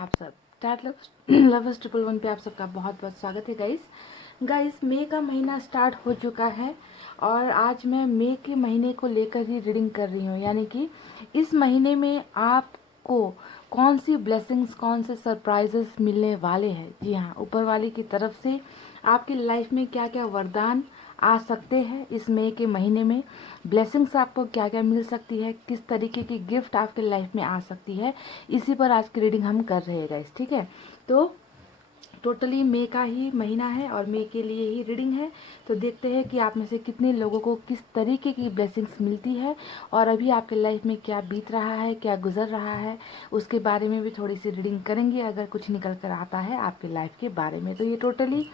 आप सब TET lovers 111 पे आप सबका बहुत बहुत स्वागत है गाइस मई का महीना स्टार्ट हो चुका है और आज मैं मई के महीने को लेकर ही रीडिंग कर रही हूँ। यानी कि इस महीने में आपको कौन सी ब्लेसिंग्स, कौन से सरप्राइजेस मिलने वाले हैं। जी हाँ, ऊपर वाले की तरफ से आपकी लाइफ में क्या क्या वरदान आ सकते हैं इस मई के महीने में, ब्लेसिंग्स आपको क्या क्या मिल सकती है, किस तरीके की गिफ्ट आपके लाइफ में आ सकती है, इसी पर आज की रीडिंग हम कर रहे हैं गाइस। ठीक है, तो टोटली मई का ही महीना है और मई के लिए ही रीडिंग है। तो देखते हैं कि आप में से कितने लोगों को किस तरीके की ब्लेसिंग्स मिलती है और अभी आपके लाइफ में क्या बीत रहा है, क्या गुजर रहा है, उसके बारे में भी थोड़ी सी रीडिंग करेंगे अगर कुछ निकल कर आता है आपके लाइफ के बारे में। तो ये टोटली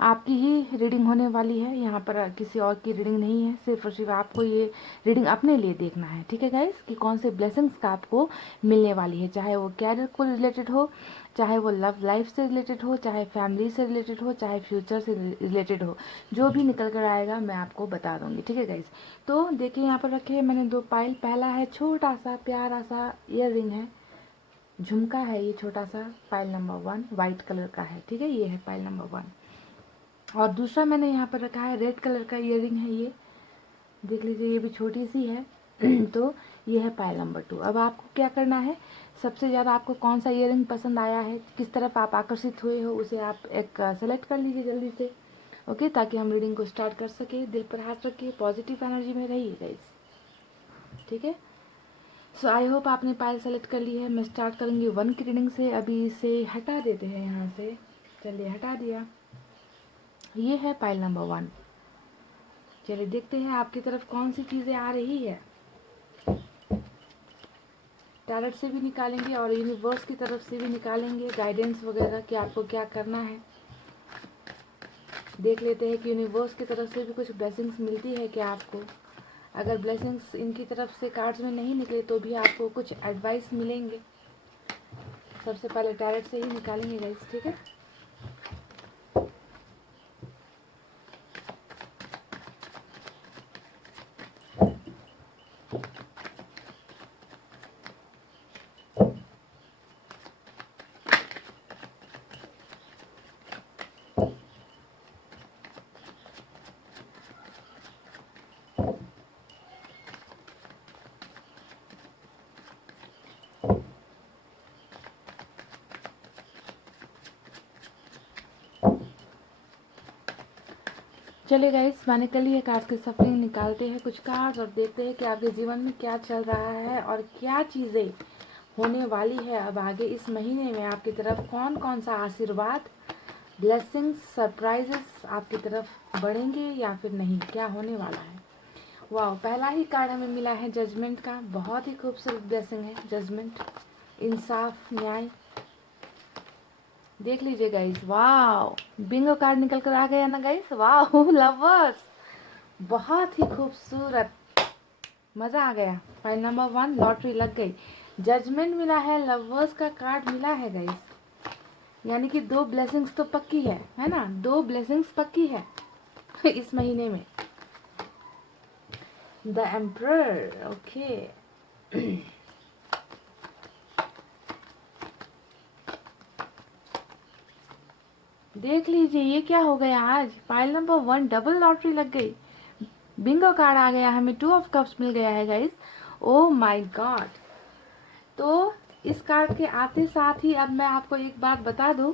आपकी ही रीडिंग होने वाली है, यहाँ पर किसी और की रीडिंग नहीं है। सिर्फ और सिर्फ आपको ये रीडिंग अपने लिए देखना है। ठीक है गाइस, कि कौन से ब्लेसिंग्स का आपको मिलने वाली है, चाहे वो कैरियर को रिलेटेड हो, चाहे वो लव लाइफ से रिलेटेड हो, चाहे फैमिली से रिलेटेड हो, चाहे फ्यूचर से रिलेटेड हो, जो भी निकल कर आएगा मैं आपको बता दूंगी। ठीक है गाइस, तो देखिए यहाँ पर रखे हैं मैंने दो पाइल। पहला है छोटा सा प्यारा सा इयर रिंग है, झुमका है ये छोटा सा, पाइल नंबर 1 वाइट कलर का है। ठीक है, ये है पाइल नंबर 1। और दूसरा मैंने यहाँ पर रखा है रेड कलर का इयररिंग है, ये देख लीजिए, ये भी छोटी सी है। तो ये है पाइल नंबर 2। अब आपको क्या करना है, सबसे ज़्यादा आपको कौन सा इयररिंग पसंद आया है, किस तरफ आप आकर्षित हुए हो, उसे आप एक सेलेक्ट कर लीजिए जल्दी से। ओके, ताकि हम रीडिंग को स्टार्ट कर सके। दिल पर हाथ रखिए, पॉजिटिव एनर्जी में रहिए गाइस। ठीक है, सो आई होप आपने पाइल सेलेक्ट कर ली है। मैं स्टार्ट करूँगी 1 की रीडिंग से। अभी इसे हटा देते हैं यहाँ से, चलिए हटा दिया। ये है पाइल नंबर 1। चलिए देखते हैं आपकी तरफ कौन सी चीज़ें आ रही है। टैरेट से भी निकालेंगे और यूनिवर्स की तरफ से भी निकालेंगे गाइडेंस वगैरह कि आपको क्या करना है। देख लेते हैं कि यूनिवर्स की तरफ से भी कुछ ब्लेसिंग्स मिलती है क्या आपको। अगर ब्लेसिंग्स इनकी तरफ से कार्ड्स में नहीं निकले तो भी आपको कुछ एडवाइस मिलेंगे। सबसे पहले टैरेट से ही निकालेंगे गाइस। ठीक है, चलिए गाइस, मैंने कर ली है कार्ड्स की सफरिंग। निकालते हैं कुछ कार्ड्स और देखते हैं कि आपके जीवन में क्या चल रहा है और क्या चीज़ें होने वाली है अब आगे इस महीने में। आपकी तरफ कौन कौन सा आशीर्वाद, ब्लेसिंग्स, सरप्राइजेस आपकी तरफ बढ़ेंगे या फिर नहीं, क्या होने वाला है। वाह, पहला ही कार्ड हमें मिला है जजमेंट का। बहुत ही खूबसूरत ब्लेसिंग है जजमेंट, इंसाफ, न्याय। देख लीजिए गाइस, वाह बिंगो कार्ड निकल कर आ गया ना गाइस। वाह लवर्स, बहुत ही खूबसूरत, मजा आ गया। फाइल नंबर 1 लॉटरी लग गई, जजमेंट मिला है, लवर्स का कार्ड मिला है गाइस। यानी कि 2 ब्लेसिंग्स तो पक्की है ना, 2 ब्लेसिंग्स पक्की है इस महीने में। The emperor, okay. देख लीजिए ये क्या हो गया, आज पाइल नंबर 1 डबल लॉटरी लग गई, बिंगो कार्ड आ गया, हमें 2 ऑफ कप्स मिल गया है गाइस। O my God. तो इस कार्ड के आते साथ ही अब मैं आपको एक बात बता दूं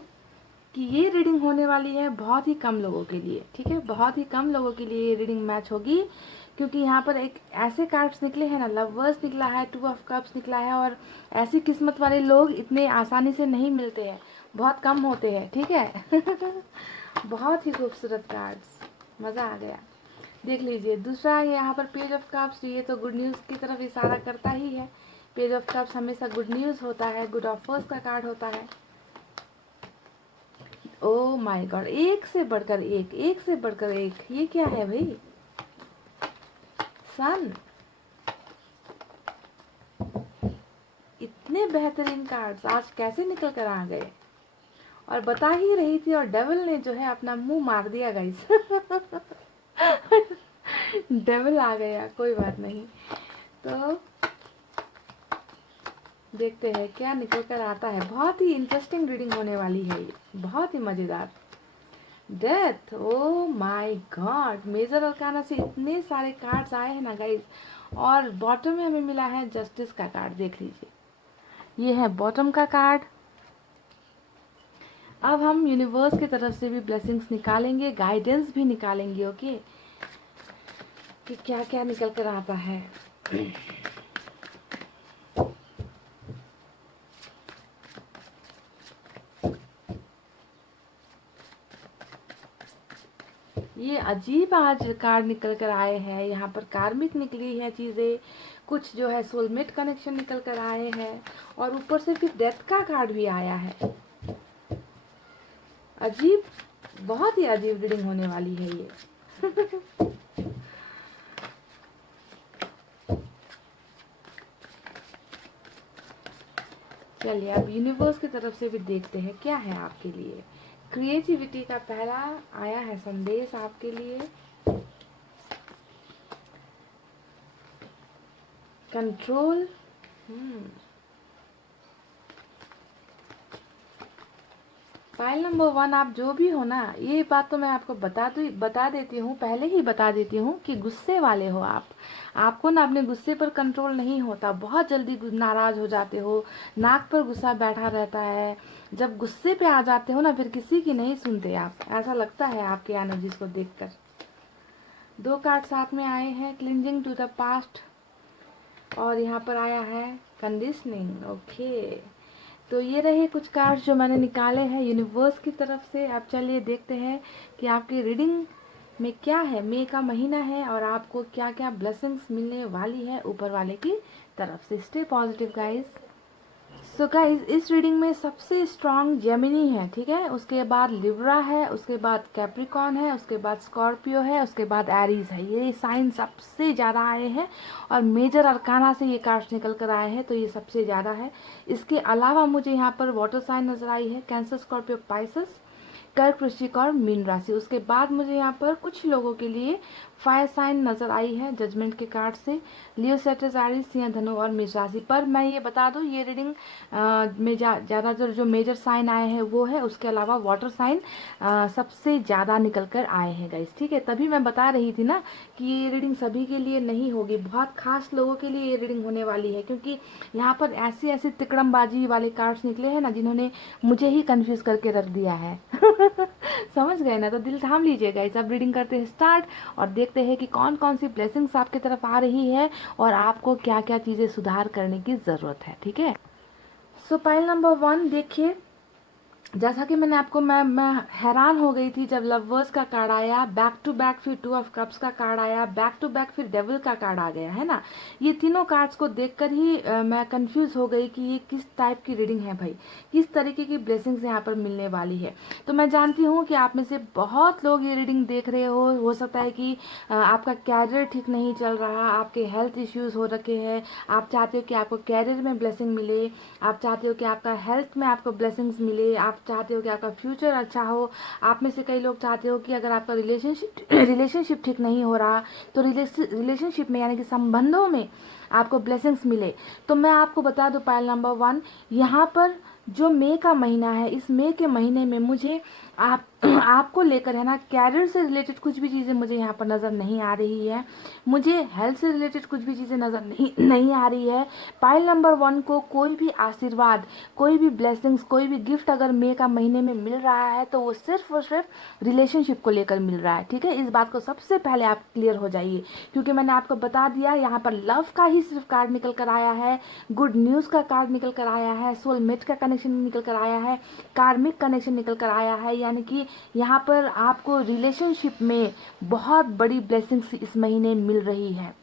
कि ये रीडिंग होने वाली है बहुत ही कम लोगों के लिए। ठीक है, बहुत ही कम लोगों के लिए ये रीडिंग मैच होगी, क्योंकि यहाँ पर एक ऐसे कार्ड्स निकले हैं ना, लवर्स निकला है, 2 ऑफ कप्स निकला है, और ऐसी किस्मत वाले लोग इतने आसानी से नहीं मिलते हैं, बहुत कम होते हैं। ठीक है बहुत ही खूबसूरत कार्ड्स, मज़ा आ गया। देख लीजिए दूसरा यहाँ पर पेज ऑफ कप्स, ये तो गुड न्यूज़ की तरफ इशारा करता ही है। पेज ऑफ कप्स हमेशा गुड न्यूज़ होता है, गुड ऑफर्स का कार्ड होता है। ओ माय गॉड, एक से बढ़कर एक, एक से बढ़कर एक, ये क्या है भाई, सन। इतने बेहतरीन कार्ड्स आज कैसे निकल कर आ गए, और बता ही रही थी और डेविल ने जो है अपना मुंह मार दिया गाइस डेविल आ गया, कोई बात नहीं। तो देखते हैं क्या निकल कर आता है। बहुत ही इंटरेस्टिंग रीडिंग होने वाली है ये, बहुत ही मज़ेदार। Death, oh my god, major arcana से इतने सारे कार्ड्स आए हैं ना गाइस, और बॉटम में हमें मिला है जस्टिस का कार्ड। देख लीजिए, ये है बॉटम का कार्ड। अब हम यूनिवर्स की तरफ से भी ब्लेसिंग्स निकालेंगे, गाइडेंस भी निकालेंगे, ओके, कि क्या क्या निकल कर आता है। ये अजीब आज कार्ड निकल कर आए हैं। यहाँ पर कार्मिक निकली है चीज़ें, कुछ जो है सोलमेट कनेक्शन निकल कर आए हैं, और ऊपर से फिर डेथ का कार्ड भी आया है। अजीब, बहुत ही अजीब रीडिंग होने वाली है ये। चलिए अब यूनिवर्स की तरफ से भी देखते हैं क्या है आपके लिए। क्रिएटिविटी का पहला आया है संदेश आपके लिए। कंट्रोल, फाइल नंबर 1, आप जो भी हो ना, ये बात तो मैं आपको बता देती हूँ, पहले ही बता देती हूँ कि गुस्से वाले हो आप। आपको ना अपने गुस्से पर कंट्रोल नहीं होता, बहुत जल्दी नाराज हो जाते हो, नाक पर गुस्सा बैठा रहता है। जब गुस्से पे आ जाते हो ना, फिर किसी की नहीं सुनते आप, ऐसा लगता है आपकी एनर्जीज को देखकर। 2 कार्ड साथ में आए हैं, क्लिंजिंग टू द पास्ट, और यहाँ पर आया है कंडीशनिंग, ओके। तो ये रहे कुछ कार्ड जो मैंने निकाले हैं यूनिवर्स की तरफ से। अब चलिए देखते हैं कि आपकी रीडिंग में क्या है। मई का महीना है और आपको क्या क्या ब्लेसिंग्स मिलने वाली है ऊपर वाले की तरफ से। Stay positive guys. So guys, इस रीडिंग में सबसे स्ट्रॉन्ग जेमिनी है, ठीक है, उसके बाद लिब्रा है, उसके बाद कैप्रिकॉन है, उसके बाद स्कॉर्पियो है, उसके बाद एरीज है। ये साइन सबसे ज़्यादा आए हैं, और मेजर अरकाना से ये कार्ड्स निकल कर आए हैं, तो ये सबसे ज़्यादा है। इसके अलावा मुझे यहाँ पर वाटर साइन नजर आई है, कैंसर, स्कॉर्पियो, पाइसेस, कर्क, वृश्चिक और मीन राशि। उसके बाद मुझे यहाँ पर कुछ लोगों के लिए फायर साइन नजर आई है जजमेंट के कार्ड से, लियो, सेजिटेरियस, सिंह, धनु और मेष राशि। पर मैं ये बता दूं, ये रीडिंग में ज़्यादातर जो मेजर साइन आए हैं वो है, उसके अलावा वाटर साइन सबसे ज़्यादा निकल कर आए हैं गाइस, ठीक है। तभी मैं बता रही थी ना कि ये रीडिंग सभी के लिए नहीं होगी, बहुत खास लोगों के लिए ये रीडिंग होने वाली है, क्योंकि यहाँ पर ऐसी ऐसी तिकड़मबाजी वाले कार्ड्स निकले हैं ना, जिन्होंने मुझे ही कंफ्यूज करके रख दिया है। समझ गए ना, तो दिल थाम लीजिएगा। इस अब रीडिंग करते हैं स्टार्ट, और देखते हैं कि कौन कौन सी ब्लेसिंग्स आपकी तरफ आ रही है और आपको क्या क्या चीज़ें सुधार करने की ज़रूरत है, ठीक है। सो पाइल नंबर 1 देखिए, जैसा कि मैंने आपको मैं हैरान हो गई थी जब लवर्स का कार्ड आया, बैक टू बैक फिर 2 ऑफ कप्स का कार्ड आया, बैक टू बैक फिर डेविल का कार्ड आ गया है ना। ये तीनों कार्ड्स को देखकर ही मैं कंफ्यूज हो गई कि ये किस टाइप की रीडिंग है भाई, किस तरीके की ब्लेसिंग्स यहाँ पर मिलने वाली है। तो मैं जानती हूँ कि आप में से बहुत लोग ये रीडिंग देख रहे हो सकता है कि आपका कैरियर ठीक नहीं चल रहा, आपके हेल्थ इश्यूज हो रखे हैं, आप चाहते हो कि आपको कैरियर में ब्लेसिंग मिले, आप चाहते हो कि आपका हेल्थ में आपको ब्लेसिंग्स मिले, आप चाहते हो कि आपका फ्यूचर अच्छा हो। आप में से कई लोग चाहते हो कि अगर आपका रिलेशनशिप ठीक नहीं हो रहा, तो रिलेशनशिप में यानी कि संबंधों में आपको ब्लेसिंग्स मिले। तो मैं आपको बता दूं पाइल नंबर 1, यहाँ पर जो मई का महीना है, इस मई के महीने में मुझे आपको लेकर है ना, कैरियर से रिलेटेड कुछ भी चीज़ें मुझे यहाँ पर नज़र नहीं आ रही है, मुझे हेल्थ से रिलेटेड कुछ भी चीज़ें नज़र नहीं आ रही है। पाइल नंबर 1 को कोई भी आशीर्वाद, कोई भी ब्लेसिंग्स, कोई भी गिफ्ट अगर मई का महीने में मिल रहा है, तो वो सिर्फ और सिर्फ रिलेशनशिप को लेकर मिल रहा है, ठीक है। इस बात को सबसे पहले आप क्लियर हो जाइए, क्योंकि मैंने आपको बता दिया यहाँ पर लव का ही सिर्फ कार्ड निकल कर आया है, गुड न्यूज़ का कार्ड निकल कर आया है, सोलमेट का कनेक्शन निकल कर आया है, कार्मिक कनेक्शन निकल कर आया है, यानी कि यहाँ पर आपको रिलेशनशिप में बहुत बड़ी ब्लेसिंग्स इस महीने मिल रही है।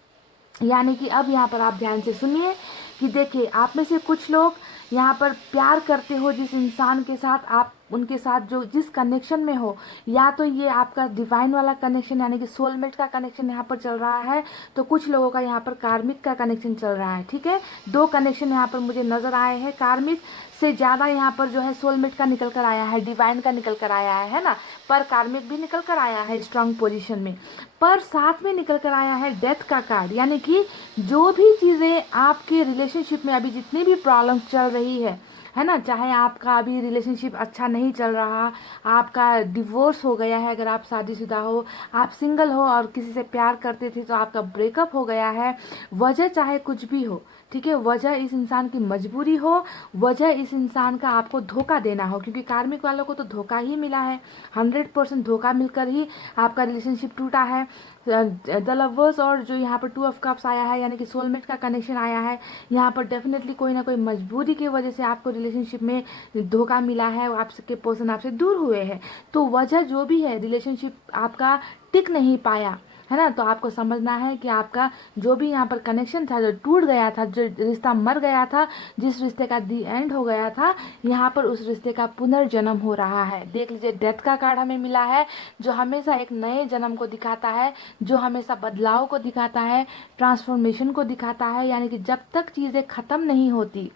यानी कि अब यहाँ पर आप ध्यान से सुनिए कि देखिए, आप में से कुछ लोग यहाँ पर प्यार करते हो जिस इंसान के साथ, आप उनके साथ जो जिस कनेक्शन में हो, या तो ये आपका डिवाइन वाला कनेक्शन यानी कि सोलमेट का कनेक्शन यहाँ पर चल रहा है, तो कुछ लोगों का यहाँ पर कार्मिक का कनेक्शन चल रहा है। ठीक है, 2 कनेक्शन यहाँ पर मुझे नजर आए हैं। कार्मिक से ज़्यादा यहाँ पर जो है सोलमेट का निकल कर आया है, डिवाइन का निकल कर आया है ना, पर कार्मिक भी निकल कर आया है स्ट्रांग पोजीशन में, पर साथ में निकल कर आया है डेथ का कार्ड। यानी कि जो भी चीज़ें आपके रिलेशनशिप में अभी जितनी भी प्रॉब्लम चल रही है ना, चाहे आपका अभी रिलेशनशिप अच्छा नहीं चल रहा, आपका डिवोर्स हो गया है, अगर आप शादीशुदा हो, आप सिंगल हो और किसी से प्यार करते थे तो आपका ब्रेकअप हो गया है, वजह चाहे कुछ भी हो, ठीक है, वजह इस इंसान की मजबूरी हो, वजह इस इंसान का आपको धोखा देना हो, क्योंकि कार्मिक वालों को तो धोखा ही मिला है, 100% धोखा मिलकर ही आपका रिलेशनशिप टूटा है। द लवर्स और जो यहाँ पर 2 ऑफ कप्स आया है यानी कि सोलमेट का कनेक्शन आया है, यहाँ पर डेफिनेटली कोई ना कोई मजबूरी की वजह से आपको रिलेशनशिप में धोखा मिला है, आपके पर्सन आपसे दूर हुए हैं, तो वजह जो भी है रिलेशनशिप आपका टिक नहीं पाया है ना, तो आपको समझना है कि आपका जो भी यहाँ पर कनेक्शन था, जो टूट गया था, जो रिश्ता मर गया था, जिस रिश्ते का दी एंड हो गया था, यहाँ पर उस रिश्ते का पुनर्जन्म हो रहा है। देख लीजिए, डेथ का कार्ड हमें मिला है, जो हमेशा एक नए जन्म को दिखाता है, जो हमेशा बदलाव को दिखाता है, ट्रांसफॉर्मेशन को दिखाता है। यानी कि जब तक चीज़ें ख़त्म नहीं होती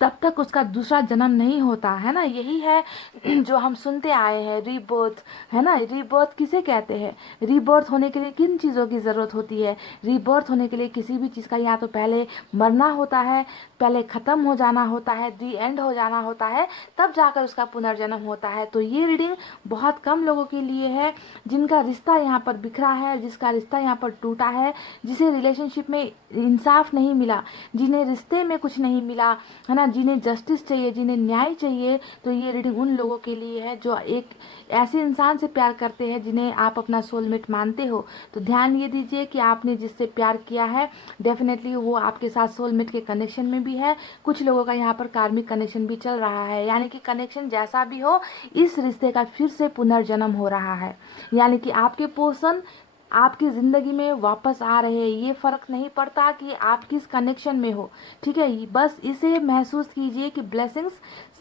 तब तक उसका दूसरा जन्म नहीं होता है ना। यही है जो हम सुनते आए हैं, रीबर्थ, है ना। रीबर्थ किसे कहते हैं? रीबर्थ होने के लिए किन चीज़ों की ज़रूरत होती है? रीबर्थ होने के लिए किसी भी चीज़ का या तो पहले मरना होता है, पहले ख़त्म हो जाना होता है, दी एंड हो जाना होता है, तब जाकर उसका पुनर्जन्म होता है। तो ये रीडिंग बहुत कम लोगों के लिए है जिनका रिश्ता यहाँ पर बिखरा है, जिसका रिश्ता यहाँ पर टूटा है, जिसे रिलेशनशिप में इंसाफ नहीं मिला, जिन्हें रिश्ते में कुछ नहीं मिला, है ना, जिन्हें जस्टिस चाहिए, जिन्हें न्याय चाहिए। तो ये रीडिंग उन लोगों के लिए है जो एक ऐसे इंसान से प्यार करते हैं जिन्हें आप अपना सोलमेट मानते हो। तो ध्यान ये दीजिए कि आपने जिससे प्यार किया है डेफिनेटली वो आपके साथ सोलमेट के कनेक्शन में भी है। कुछ लोगों का यहाँ पर कार्मिक कनेक्शन भी चल रहा है, यानी कि कनेक्शन जैसा भी हो, इस रिश्ते का फिर से पुनर्जन्म हो रहा है। यानी कि आपके पर्सन आपकी ज़िंदगी में वापस आ रहे हैं। ये फ़र्क नहीं पड़ता कि आप किस कनेक्शन में हो, ठीक है। बस इसे महसूस कीजिए कि ब्लेसिंग्स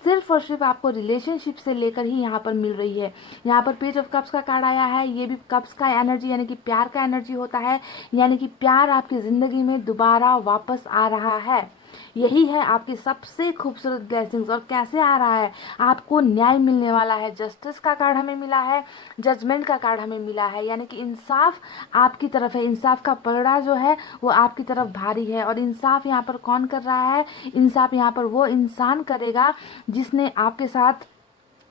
सिर्फ और सिर्फ आपको रिलेशनशिप से लेकर ही यहाँ पर मिल रही है। यहाँ पर पेज ऑफ कप्स का कार्ड आया है, ये भी कप्स का एनर्जी यानी कि प्यार का एनर्जी होता है, यानी कि प्यार आपकी ज़िंदगी में दोबारा वापस आ रहा है। यही है आपकी सबसे खूबसूरत ब्लेसिंग्स। और कैसे आ रहा है? आपको न्याय मिलने वाला है। जस्टिस का कार्ड हमें मिला है, जजमेंट का कार्ड हमें मिला है, यानी कि इंसाफ आपकी तरफ है। इंसाफ का पलड़ा जो है वो आपकी तरफ भारी है। और इंसाफ यहाँ पर कौन कर रहा है? इंसाफ यहाँ पर वो इंसान करेगा जिसने आपके साथ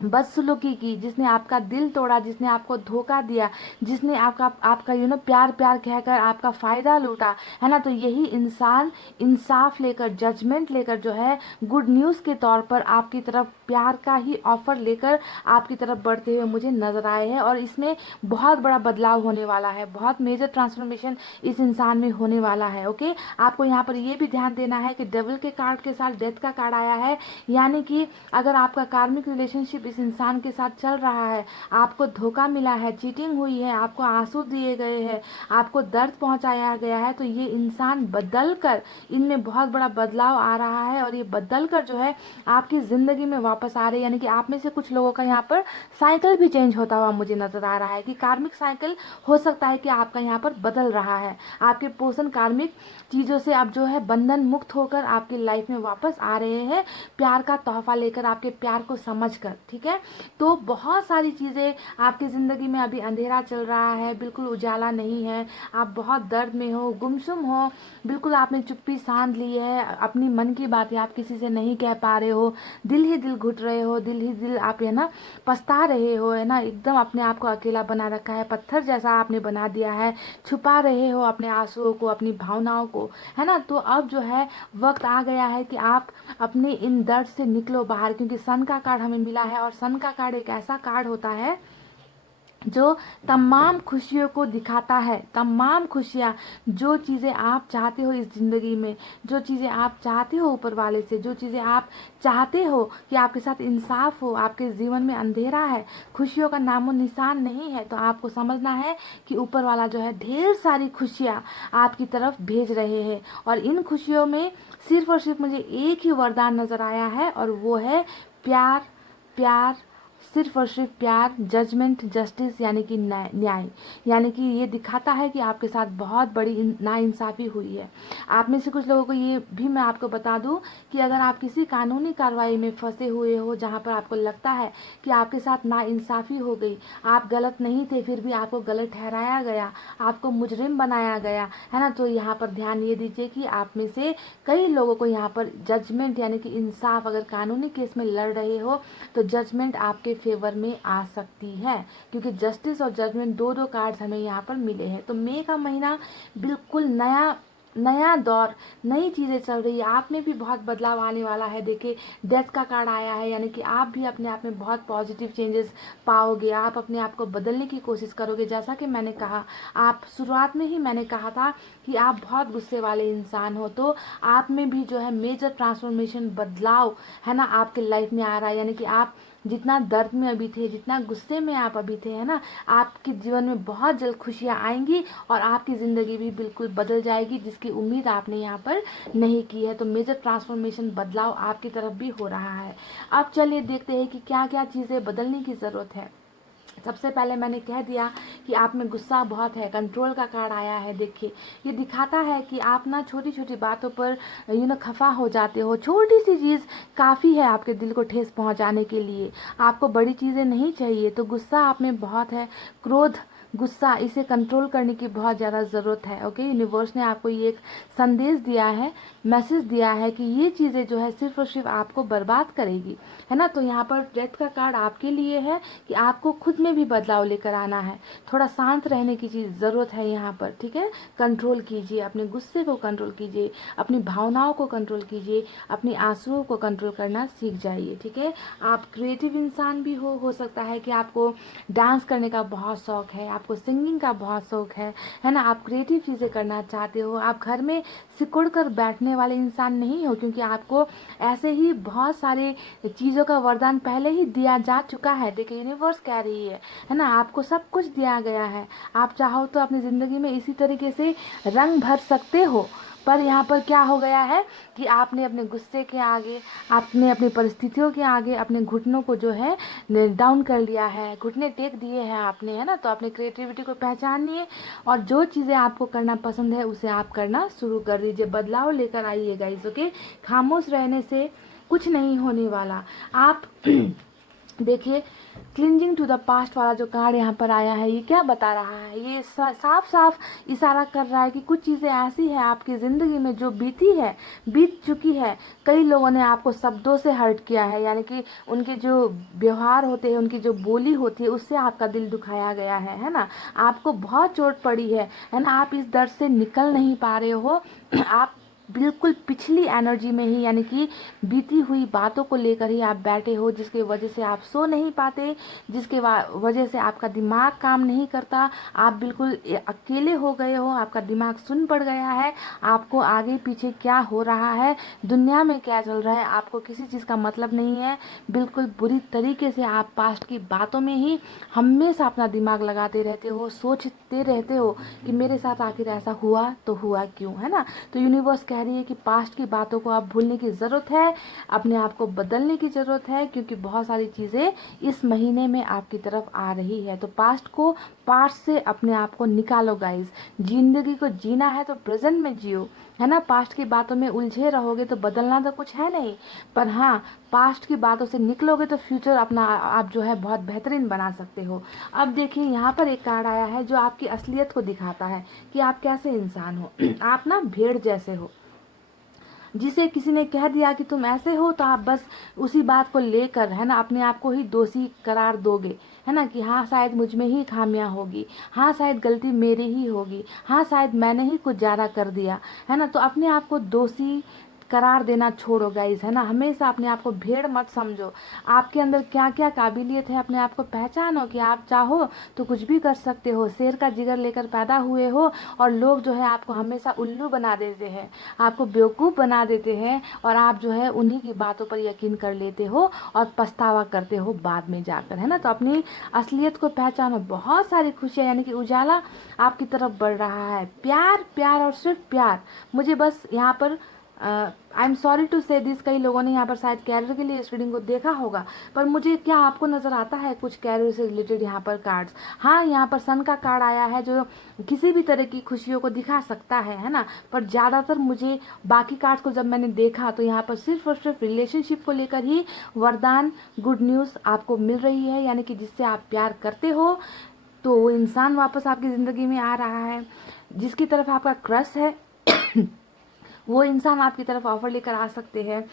बदसलूकी की, जिसने आपका दिल तोड़ा, जिसने आपको धोखा दिया, जिसने आपका प्यार प्यार कहकर आपका फ़ायदा लूटा, है ना। तो यही इंसान इंसाफ लेकर, जजमेंट लेकर जो है गुड न्यूज़ के तौर पर आपकी तरफ प्यार का ही ऑफर लेकर आपकी तरफ बढ़ते हुए मुझे नज़र आए हैं। और इसमें बहुत बड़ा बदलाव होने वाला है, बहुत मेजर ट्रांसफॉर्मेशन इस इंसान में होने वाला है। ओके, आपको यहाँ पर ये भी ध्यान देना है कि डेविल के कार्ड के साथ डेथ का कार्ड आया है, यानी कि अगर आपका कार्मिक रिलेशनशिप इस इंसान के साथ चल रहा है, आपको धोखा मिला है, चीटिंग हुई है, आपको आंसू दिए गए हैं, आपको दर्द पहुंचाया गया है, तो ये इंसान बदल कर, इनमें बहुत बड़ा बदलाव आ रहा है। और ये बदल कर जो है आपकी ज़िंदगी में वापस आ रहे हैं। यानी कि आप में से कुछ लोगों का यहाँ पर साइकिल भी चेंज होता हुआ मुझे नज़र आ रहा है कि कार्मिक साइकिल हो सकता है कि आपका यहाँ पर बदल रहा है। आपके पर्सन कार्मिक चीज़ों से अब जो है बंधन मुक्त होकर आपकी लाइफ में वापस आ रहे हैं, प्यार का तोहफा लेकर, आपके प्यार को समझ कर, ठीक है। तो बहुत सारी चीज़ें आपकी ज़िंदगी में अभी अंधेरा चल रहा है, बिल्कुल उजाला नहीं है, आप बहुत दर्द में हो, गुमसुम हो, बिल्कुल आपने चुप्पी साध ली है, अपनी मन की बातें आप किसी से नहीं कह पा रहे हो, दिल ही दिल घुट रहे हो, दिल ही दिल आप है ना पछता रहे हो, है ना, एकदम अपने आप को अकेला बना रखा है, पत्थर जैसा आपने बना दिया है, छुपा रहे हो अपने आंसुओं को, अपनी भावनाओं को, है ना। तो अब जो है वक्त आ गया है कि आप अपने इन दर्द से निकलो बाहर, क्योंकि सन का कार्ड हमें मिला है। और सन का कार्ड एक ऐसा कार्ड होता है जो तमाम खुशियों को दिखाता है, तमाम खुशियाँ, जो चीज़ें आप चाहते हो इस ज़िंदगी में, जो चीज़ें आप चाहते हो ऊपर वाले से, जो चीज़ें आप चाहते हो कि आपके साथ इंसाफ हो, आपके जीवन में अंधेरा है, खुशियों का नामो निशान नहीं है, तो आपको समझना है कि ऊपर वाला जो है ढेर सारी खुशियाँ आपकी तरफ भेज रहे हैं। और इन खुशियों में सिर्फ और सिर्फ मुझे एक ही वरदान नज़र आया है, और वो है प्यार, प्यार, सिर्फ और सिर्फ प्यार, जजमेंट, जस्टिस यानी कि न्याय, यानी कि ये दिखाता है कि आपके साथ बहुत बड़ी नाइंसाफ़ी हुई है। आप में से कुछ लोगों को ये भी मैं आपको बता दूं कि अगर आप किसी कानूनी कार्रवाई में फंसे हुए हो जहां पर आपको लगता है कि आपके साथ नाइंसाफ़ी हो गई, आप गलत नहीं थे फिर भी आपको गलत ठहराया गया, आपको मुजरिम बनाया गया है ना, तो यहाँ पर ध्यान ये दीजिए कि आप में से कई लोगों को यहाँ पर जजमेंट यानी कि इंसाफ, अगर कानूनी केस में लड़ रहे हो तो जजमेंट आपके फेवर में आ सकती है, क्योंकि जस्टिस और जजमेंट दो दो कार्ड्स हमें यहाँ पर मिले हैं। तो मई का महीना बिल्कुल नया दौर, नई चीज़ें चल रही है, आप में भी बहुत बदलाव आने वाला है। देखिए डेथ का कार्ड आया है, यानी कि आप भी अपने आप में बहुत पॉजिटिव चेंजेस पाओगे, आप अपने आप को बदलने की कोशिश करोगे। जैसा कि मैंने कहा, आप शुरुआत में ही मैंने कहा था कि आप बहुत गुस्से वाले इंसान हो, तो आप में भी जो है मेजर ट्रांसफॉर्मेशन, बदलाव है ना आपके लाइफ में आ रहा है। यानी कि आप जितना दर्द में अभी थे, जितना गुस्से में आप अभी थे, है ना, आपके जीवन में बहुत जल्द खुशियाँ आएंगी और आपकी ज़िंदगी भी बिल्कुल बदल जाएगी, जिसकी उम्मीद आपने यहाँ पर नहीं की है। तो मेजर ट्रांसफॉर्मेशन, बदलाव आपकी तरफ भी हो रहा है। अब चलिए देखते हैं कि क्या क्या चीज़ें बदलने की ज़रूरत है। सबसे पहले मैंने कह दिया कि आप में गुस्सा बहुत है, कंट्रोल का कार्ड आया है। देखिए ये दिखाता है कि आप ना छोटी छोटी बातों पर खफा हो जाते हो, छोटी सी चीज़ काफ़ी है आपके दिल को ठेस पहुंचाने के लिए, आपको बड़ी चीज़ें नहीं चाहिए। तो गुस्सा आप में बहुत है, क्रोध, गुस्सा, इसे कंट्रोल करने की बहुत ज़्यादा ज़रूरत है। ओके, यूनिवर्स ने आपको ये एक संदेश दिया है, मैसेज दिया है कि ये चीज़ें जो है सिर्फ और सिर्फ आपको बर्बाद करेगी, है ना। तो यहाँ पर डेथ का कार्ड आपके लिए है कि आपको खुद में भी बदलाव लेकर आना है, थोड़ा शांत रहने की चीज़ ज़रूरत है यहाँ पर, ठीक है। कंट्रोल कीजिए, अपने गुस्से को कंट्रोल कीजिए, अपनी भावनाओं को कंट्रोल कीजिए, अपनी आंसुओं को कंट्रोल करना सीख जाइए, ठीक है। आप क्रिएटिव इंसान भी हो सकता है कि आपको डांस करने का बहुत शौक है, आपको सिंगिंग का बहुत शौक है ना, आप क्रिएटिव चीज़ें करना चाहते हो, आप घर में सिकुड़ कर बैठने वाले इंसान नहीं हो, क्योंकि आपको ऐसे ही बहुत सारे चीज़ों का वरदान पहले ही दिया जा चुका है। देखिए यूनिवर्स कह रही है ना, आपको सब कुछ दिया गया है, आप चाहो तो अपनी ज़िंदगी में इसी तरीके से रंग भर सकते हो। पर यहाँ पर क्या हो गया है कि आपने अपने गुस्से के आगे, आपने अपनी परिस्थितियों के आगे अपने घुटनों को जो है डाउन कर लिया है, घुटने टेक दिए हैं आपने, है ना। तो अपने क्रिएटिविटी को पहचानिए और जो चीज़ें आपको करना पसंद है उसे आप करना शुरू कर दीजिए, बदलाव लेकर आइए गाइस। ओके, खामोश रहने से कुछ नहीं होने वाला। आप देखिए क्लिंजिंग टू द पास्ट वाला जो कार्ड यहाँ पर आया है, ये क्या बता रहा है, ये साफ साफ इशारा कर रहा है कि कुछ चीज़ें ऐसी है आपकी ज़िंदगी में जो बीत चुकी है। कई लोगों ने आपको शब्दों से हर्ट किया है, यानी कि उनके जो व्यवहार होते हैं, उनकी जो बोली होती है, उससे आपका दिल दुखाया गया है ना। आपको बहुत चोट पड़ी है ना, आप इस दर्द से निकल नहीं पा रहे हो। आप बिल्कुल पिछली एनर्जी में ही, यानी कि बीती हुई बातों को लेकर ही आप बैठे हो, जिसकी वजह से आप सो नहीं पाते, जिसके वजह से आपका दिमाग काम नहीं करता, आप बिल्कुल अकेले हो गए हो, आपका दिमाग सुन पड़ गया है, आपको आगे पीछे क्या हो रहा है, दुनिया में क्या चल रहा है, आपको किसी चीज़ का मतलब नहीं है। बिल्कुल बुरी तरीके से आप पास्ट की बातों में ही हमेशा अपना दिमाग लगाते रहते हो, सोचते रहते हो कि मेरे साथ आखिर ऐसा हुआ तो हुआ क्यों, है ना। तो यूनिवर्स कह रही है कि पास्ट की बातों को आप भूलने की ज़रूरत है, अपने आप को बदलने की ज़रूरत है, क्योंकि बहुत सारी चीज़ें इस महीने में आपकी तरफ आ रही है। तो पास्ट से अपने आप को निकालो गाइस। जिंदगी को जीना है तो प्रेजेंट में जियो, है ना। पास्ट की बातों में उलझे रहोगे तो बदलना तो कुछ है नहीं, पर हाँ पास्ट की बातों से निकलोगे तो फ्यूचर अपना आप जो है बहुत बेहतरीन बना सकते हो। अब देखिए यहाँ पर एक कार्ड आया है जो आपकी असलियत को दिखाता है कि आप कैसे इंसान हो। आप ना भेड़ जैसे हो, जिसे किसी ने कह दिया कि तुम ऐसे हो तो आप बस उसी बात को लेकर, है ना, अपने आप को ही दोषी करार दोगे, है ना, कि हाँ शायद मुझ में ही खामियां होगी, हाँ शायद गलती मेरी ही होगी, हाँ शायद मैंने ही कुछ ज़्यादा कर दिया, है ना। तो अपने आप को दोषी करार देना छोड़ो गाइस, है ना। हमेशा अपने आप को भेड़ मत समझो, आपके अंदर क्या क्या काबिलियत है अपने आप को पहचानो कि आप चाहो तो कुछ भी कर सकते हो, शेर का जिगर लेकर पैदा हुए हो। और लोग जो है आपको हमेशा उल्लू बना देते हैं, आपको बेवकूफ़ बना देते हैं, और आप जो है उन्हीं की बातों पर यकीन कर लेते हो और पछतावा करते हो बाद में जाकर, है ना। तो अपनी असलियत को पहचानो, बहुत सारी खुशियाँ यानी कि उजाला आपकी तरफ बढ़ रहा है। प्यार, प्यार और सिर्फ प्यार। मुझे बस यहाँ पर आई एम सॉरी टू से दिस, कई लोगों ने यहाँ पर शायद कैरियर के लिए इस रीडिंग को देखा होगा, पर मुझे क्या आपको नज़र आता है कुछ कैरियर से रिलेटेड यहाँ पर कार्ड्स? हाँ, यहाँ पर सन का कार्ड आया है जो किसी भी तरह की खुशियों को दिखा सकता है ना। पर ज़्यादातर मुझे बाकी कार्ड्स को जब मैंने देखा तो यहाँ पर सिर्फ और सिर्फ रिलेशनशिप को लेकर ही वरदान, गुड न्यूज़ आपको मिल रही है, यानी कि जिससे आप प्यार करते हो तो वो इंसान वापस आपकी ज़िंदगी में आ रहा है। जिसकी तरफ आपका क्रश है वो इंसान आपकी तरफ ऑफर लेकर आ सकते हैं।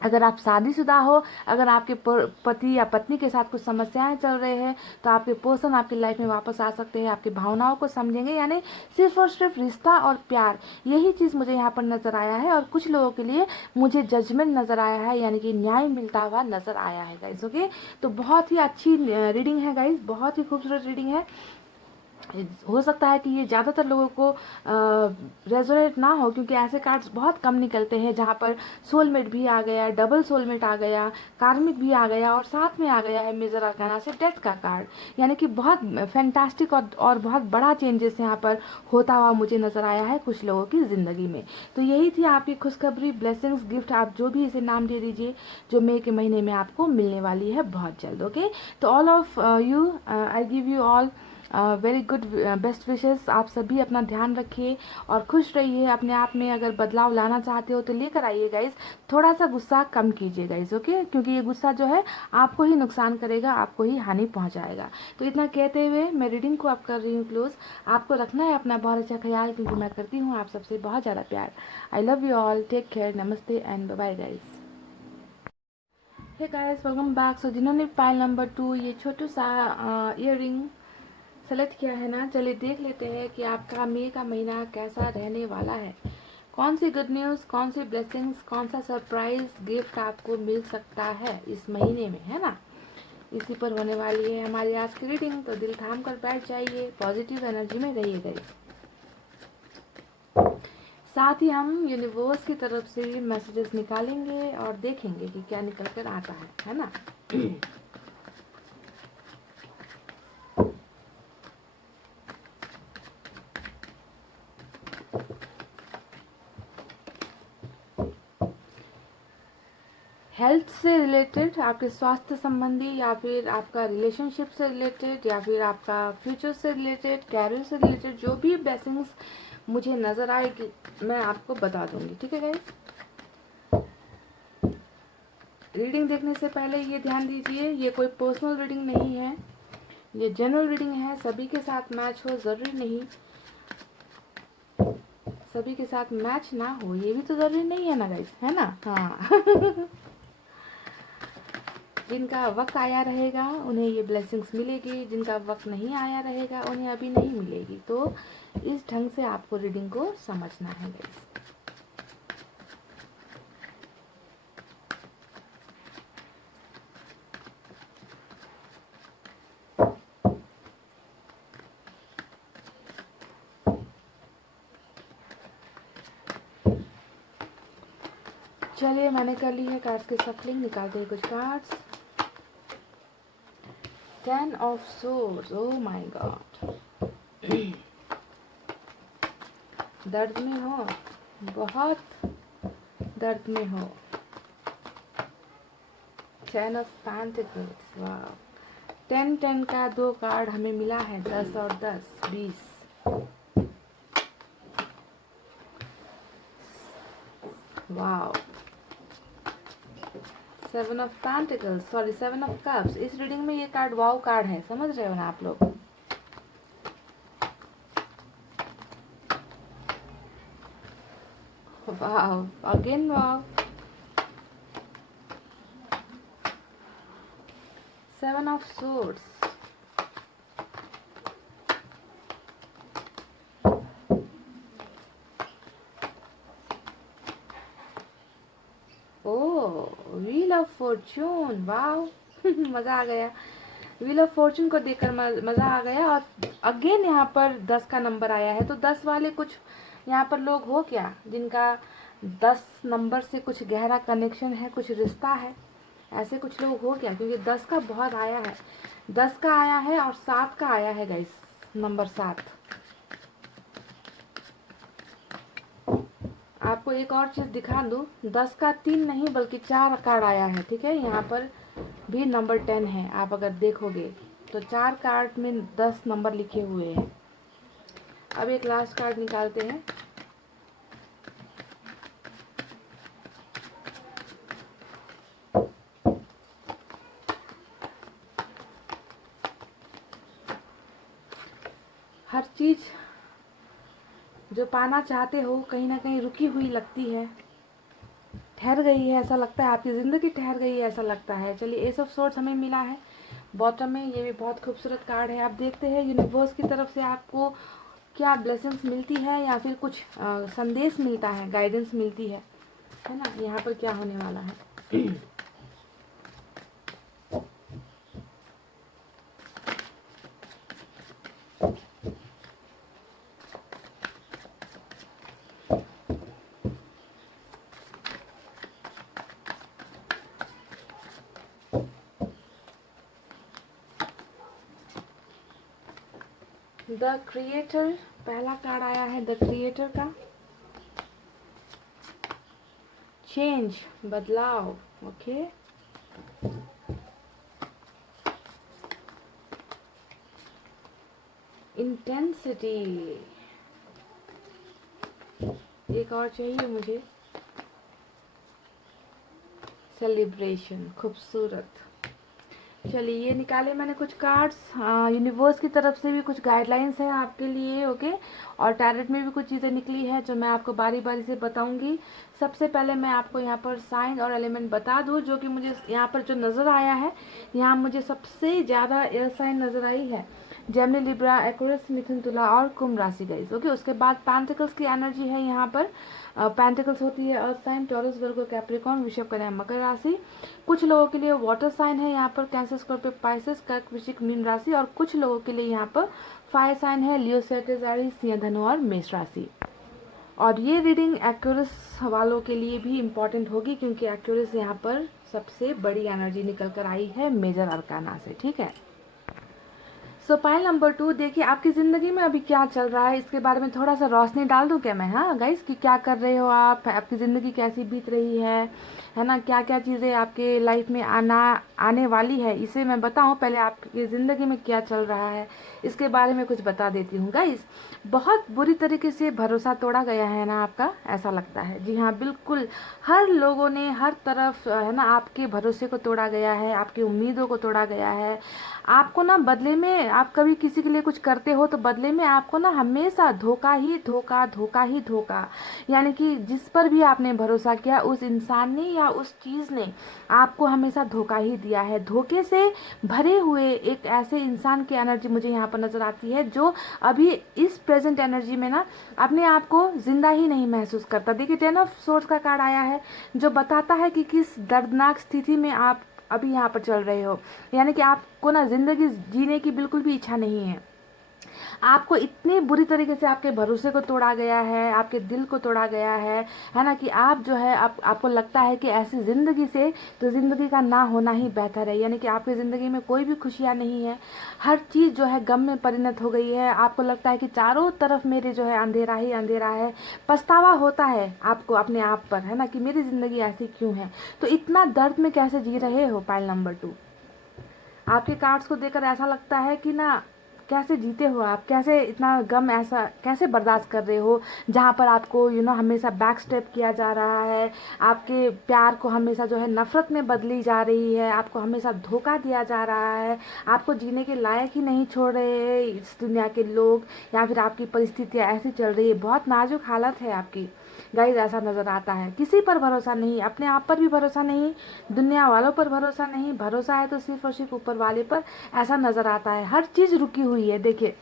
अगर आप शादीशुदा हो, अगर आपके पति या पत्नी के साथ कुछ समस्याएं चल रहे हैं तो आपके पर्सन आपकी लाइफ में वापस आ सकते हैं, आपकी भावनाओं को समझेंगे, यानी सिर्फ और सिर्फ रिश्ता और प्यार, यही चीज़ मुझे यहाँ पर नज़र आया है। और कुछ लोगों के लिए मुझे जजमेंट नज़र आया है, यानी कि न्याय मिलता हुआ नज़र आया है गाइस। ओके, तो बहुत ही अच्छी रीडिंग है गाइस, बहुत ही खूबसूरत रीडिंग है। हो सकता है कि ये ज़्यादातर लोगों को रेजोनेट ना हो, क्योंकि ऐसे कार्ड्स बहुत कम निकलते हैं जहाँ पर सोलमेट भी आ गया, डबल सोलमेट आ गया, कार्मिक भी आ गया और साथ में आ गया है मेजर आर्काना से डेथ का कार्ड, यानी कि बहुत फैंटास्टिक और बहुत बड़ा चेंजेस यहाँ पर होता हुआ मुझे नज़र आया है कुछ लोगों की ज़िंदगी में। तो यही थी आपकी खुशखबरी, ब्लेसिंग्स, गिफ्ट, आप जो भी इसे नाम दे दीजिए, जो मई के महीने में आपको मिलने वाली है बहुत जल्द। ओके, तो all of you, I give you all very good best wishes. आप सभी अपना ध्यान रखिए और खुश रहिए। अपने आप में अगर बदलाव लाना चाहते हो तो लेकर आइए गाइज, थोड़ा सा गुस्सा कम कीजिए गाइज। ओके, क्योंकि ये गुस्सा जो है आपको ही नुकसान करेगा, आपको ही हानि पहुंचाएगा। तो इतना कहते हुए मैं रीडिंग को आप कर रही हूँ क्लोज। आपको रखना है अपना बहुत अच्छा ख्याल, क्योंकि मैं करती हूँ आप सबसे बहुत ज़्यादा प्यार। I love you all, take care, नमस्ते and bye guys. Hey guys, welcome back. So जिन्होंने पाइल नंबर 2 ये छोटू सा ईयर रिंग सेलेक्ट किया है ना, चलिए देख लेते हैं कि आपका मई का महीना कैसा रहने वाला है। कौन सी गुड न्यूज़, कौन सी ब्लेसिंग्स, कौन सा सरप्राइज गिफ्ट आपको मिल सकता है इस महीने में, है ना। इसी पर होने वाली है हमारी आज की रीडिंग, तो दिल थाम कर बैठ जाइए, पॉजिटिव एनर्जी में रहिए। साथ ही हम यूनिवर्स की तरफ से मैसेजेस निकालेंगे और देखेंगे कि क्या निकल कर आता है ना। हेल्थ से रिलेटेड, आपके स्वास्थ्य संबंधी, या फिर आपका रिलेशनशिप से रिलेटेड, या फिर आपका फ्यूचर से रिलेटेड, कैरियर से रिलेटेड, जो भी ब्लेसिंग्स मुझे नज़र आएगी मैं आपको बता दूंगी, ठीक है गाइस। रीडिंग देखने से पहले ये ध्यान दीजिए, ये कोई पर्सनल रीडिंग नहीं है, ये जनरल रीडिंग है। सभी के साथ मैच हो ज़रूरी नहीं, सभी के साथ मैच ना हो ये भी तो ज़रूरी नहीं है ना गाइस, है ना। हाँ जिनका वक्त आया रहेगा उन्हें ये ब्लेसिंग्स मिलेगी, जिनका वक्त नहीं आया रहेगा उन्हें अभी नहीं मिलेगी। तो इस ढंग से आपको रीडिंग को समझना है गाइस। चलिए मैंने कर ली है कार्ड्स की शफलिंग, निकालते हैं कुछ cards. 10 of swords, oh my God. दर्द में हो, बहुत दर्द में हो। 10 ऑफ पेंटिकल्स, वाह। 10 का 2 कार्ड हमें मिला है, 10 और 10 20। वाह। 7 of pentacles, sorry 7 of cups. इस रीडिंग में ये कार्ड वाव कार्ड है, समझ रहे हो ना आप लोग। Wow, again wow. 7 of swords, wheel of fortune, wow. मजा आ गया, व्हील ऑफ फॉर्चून को देखकर मजा आ गया। और अगेन यहाँ पर 10 का नंबर आया है, तो 10 वाले कुछ यहाँ पर लोग हो क्या जिनका 10 नंबर से कुछ गहरा कनेक्शन है, कुछ रिश्ता है, ऐसे कुछ लोग हो क्या, क्योंकि 10 का बहुत आया है। 10 का आया है और 7 का आया है गाइस, नंबर 7। आप आपको एक और चीज़ दिखा दूँ, 10 का 3 नहीं बल्कि 4 कार्ड आया है, ठीक है। यहाँ पर भी नंबर 10 है, आप अगर देखोगे तो 4 कार्ड में 10 नंबर लिखे हुए हैं। अब एक लास्ट कार्ड निकालते हैं। हर चीज़ जो पाना चाहते हो कहीं ना कहीं रुकी हुई लगती है, ठहर गई है ऐसा लगता है, आपकी ज़िंदगी ठहर गई है ऐसा लगता है। चलिए, एस ऑफ सोर्ड्स हमें मिला है बॉटम में, ये भी बहुत खूबसूरत कार्ड है। आप देखते हैं यूनिवर्स की तरफ से आपको क्या ब्लेसिंग्स मिलती है या फिर कुछ संदेश मिलता है, गाइडेंस मिलती है ना। यहाँ पर क्या होने वाला है। द क्रिएटर, पहला कार्ड आया है द क्रिएटर का। चेंज, बदलाव, ओके। इंटेंसिटी, एक और चाहिए मुझे। सेलिब्रेशन, खूबसूरत। चलिए, ये निकाले मैंने कुछ कार्ड्स। यूनिवर्स की तरफ से भी कुछ गाइडलाइंस है आपके लिए, ओके। और टैरेट में भी कुछ चीज़ें निकली है जो मैं आपको बारी बारी से बताऊंगी। सबसे पहले मैं आपको यहाँ पर साइन और एलिमेंट बता दूँ, जो कि मुझे यहाँ पर जो नज़र आया है, यहाँ मुझे सबसे ज़्यादा एयर साइन नज़र आई है, जेमिनी, लिब्रा, एक्वेरियस, मिथुन, तुला और कुंभ राशि गाइस, ओके। उसके बाद पेंटिकल्स की एनर्जी है यहाँ पर। पेंटिकल्स होती है अर्थ साइन, टॉरस, वर्गो, कैप्रिकॉर्न, वृषभ, कन्या, मकर राशि। कुछ लोगों के लिए वाटर साइन है यहाँ पर, कैंसर, स्कॉर्पियो, पाइसेस, कर्क, वृश्चिक, मीन राशि। और कुछ लोगों के लिए यहाँ पर फायर साइन है, लियो, सेजिटेरियस, एरीज, सिंह, धनु और मेष राशि। और ये रीडिंग एक्यूरेस वालों के लिए भी इम्पॉर्टेंट होगी, क्योंकि एक्यूरेस यहाँ पर सबसे बड़ी एनर्जी निकल कर आई है मेजर अरकाना से, ठीक है। सो पाइल नंबर 2, देखिए आपकी ज़िंदगी में अभी क्या चल रहा है, इसके बारे में थोड़ा सा रोशनी डाल दूं क्या मैं, हाँ गाइस, कि क्या कर रहे हो आप, आपकी ज़िंदगी कैसी बीत रही है ना, क्या क्या चीज़ें आपके लाइफ में आने वाली है, इसे मैं बताऊं। पहले आपकी ज़िंदगी में क्या चल रहा है इसके बारे में कुछ बता देती हूँ गाइस। बहुत बुरी तरीके से भरोसा तोड़ा गया है ना आपका, ऐसा लगता है। जी हाँ, बिल्कुल, हर लोगों ने हर तरफ है ना आपके भरोसे को तोड़ा गया है, आपकी उम्मीदों को तोड़ा गया है। आपको ना बदले में, आप कभी किसी के लिए कुछ करते हो तो बदले में आपको ना हमेशा धोखा ही धोखा, धोखा ही धोखा। यानी कि जिस पर भी आपने भरोसा किया, उस इंसान ने या उस चीज़ ने आपको हमेशा धोखा ही दिया है। धोखे से भरे हुए एक ऐसे इंसान की एनर्जी मुझे यहाँ पर नजर आती है, जो अभी इस प्रेजेंट एनर्जी में ना अपने आप को जिंदा ही नहीं महसूस करता। देखिए, 10 ऑफ सोर्ड्स का कार्ड आया है, जो बताता है कि किस दर्दनाक स्थिति में आप अभी यहाँ पर चल रहे हो। यानी कि आपको ना जिंदगी जीने की बिल्कुल भी इच्छा नहीं है। आपको इतनी बुरी तरीके से आपके भरोसे को तोड़ा गया है, आपके दिल को तोड़ा गया है ना, कि आप जो है आपको लगता है कि ऐसी ज़िंदगी से तो ज़िंदगी का ना होना ही बेहतर है। यानी कि आपकी ज़िंदगी में कोई भी खुशियाँ नहीं है, हर चीज़ जो है गम में परिणत हो गई है। आपको लगता है कि चारों तरफ मेरे जो है अंधेरा ही अंधेरा है। पछतावा होता है आपको अपने आप पर, है ना, कि मेरी ज़िंदगी ऐसी क्यों है। तो इतना दर्द में कैसे जी रहे हो, पाइल नंबर 2। आपके कार्ड्स को देखकर ऐसा लगता है कि ना कैसे जीते हो आप, कैसे इतना गम ऐसा कैसे बर्दाश्त कर रहे हो, जहाँ पर आपको हमेशा बैक स्टेप किया जा रहा है, आपके प्यार को हमेशा जो है नफरत में बदली जा रही है, आपको हमेशा धोखा दिया जा रहा है, आपको जीने के लायक ही नहीं छोड़ रहे हैं इस दुनिया के लोग, या फिर आपकी परिस्थितियाँ ऐसी चल रही है, बहुत नाजुक हालत है आपकी गाइस, ऐसा नज़र आता है। किसी पर भरोसा नहीं, अपने आप पर भी भरोसा नहीं, दुनिया वालों पर भरोसा नहीं, भरोसा है तो सिर्फ और सिर्फ ऊपर वाले पर, ऐसा नज़र आता है। हर चीज़ रुकी हुई है। देखिए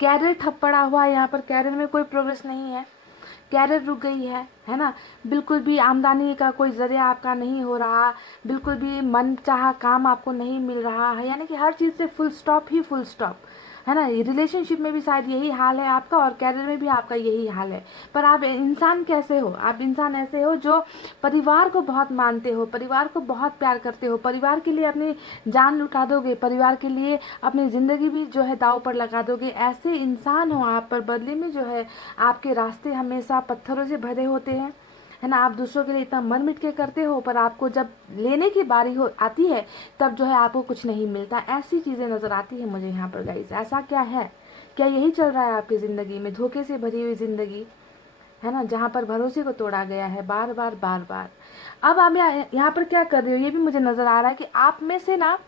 कैरियर ठप पड़ा हुआ है, यहाँ पर कैरियर में कोई प्रोग्रेस नहीं है, कैरियर रुक गई है ना। बिल्कुल भी आमदनी का कोई जरिया आपका नहीं हो रहा, बिल्कुल भी मन चाहा काम आपको नहीं मिल रहा है। यानी कि हर चीज़ से फुल स्टॉप ही फुल स्टॉप, है ना। रिलेशनशिप में भी शायद यही हाल है आपका और कैरियर में भी आपका यही हाल है। पर आप इंसान कैसे हो, आप इंसान ऐसे हो जो परिवार को बहुत मानते हो, परिवार को बहुत प्यार करते हो, परिवार के लिए अपनी जान लुटा दोगे, परिवार के लिए अपनी ज़िंदगी भी जो है दांव पर लगा दोगे। ऐसे इंसान हो आप, पर बदले में जो है आपके रास्ते हमेशा पत्थरों से भरे होते हैं, है ना। आप दूसरों के लिए इतना मर मिट के करते हो, पर आपको जब लेने की बारी हो आती है तब जो है आपको कुछ नहीं मिलता। ऐसी चीज़ें नज़र आती है मुझे यहाँ पर गाइस। ऐसा क्या है, क्या यही चल रहा है आपकी ज़िंदगी में, धोखे से भरी हुई ज़िंदगी, है ना, जहाँ पर भरोसे को तोड़ा गया है बार बार बार बार। अब आप यहाँ पर क्या कर रहे हो ये भी मुझे नज़र आ रहा है कि आप में से ना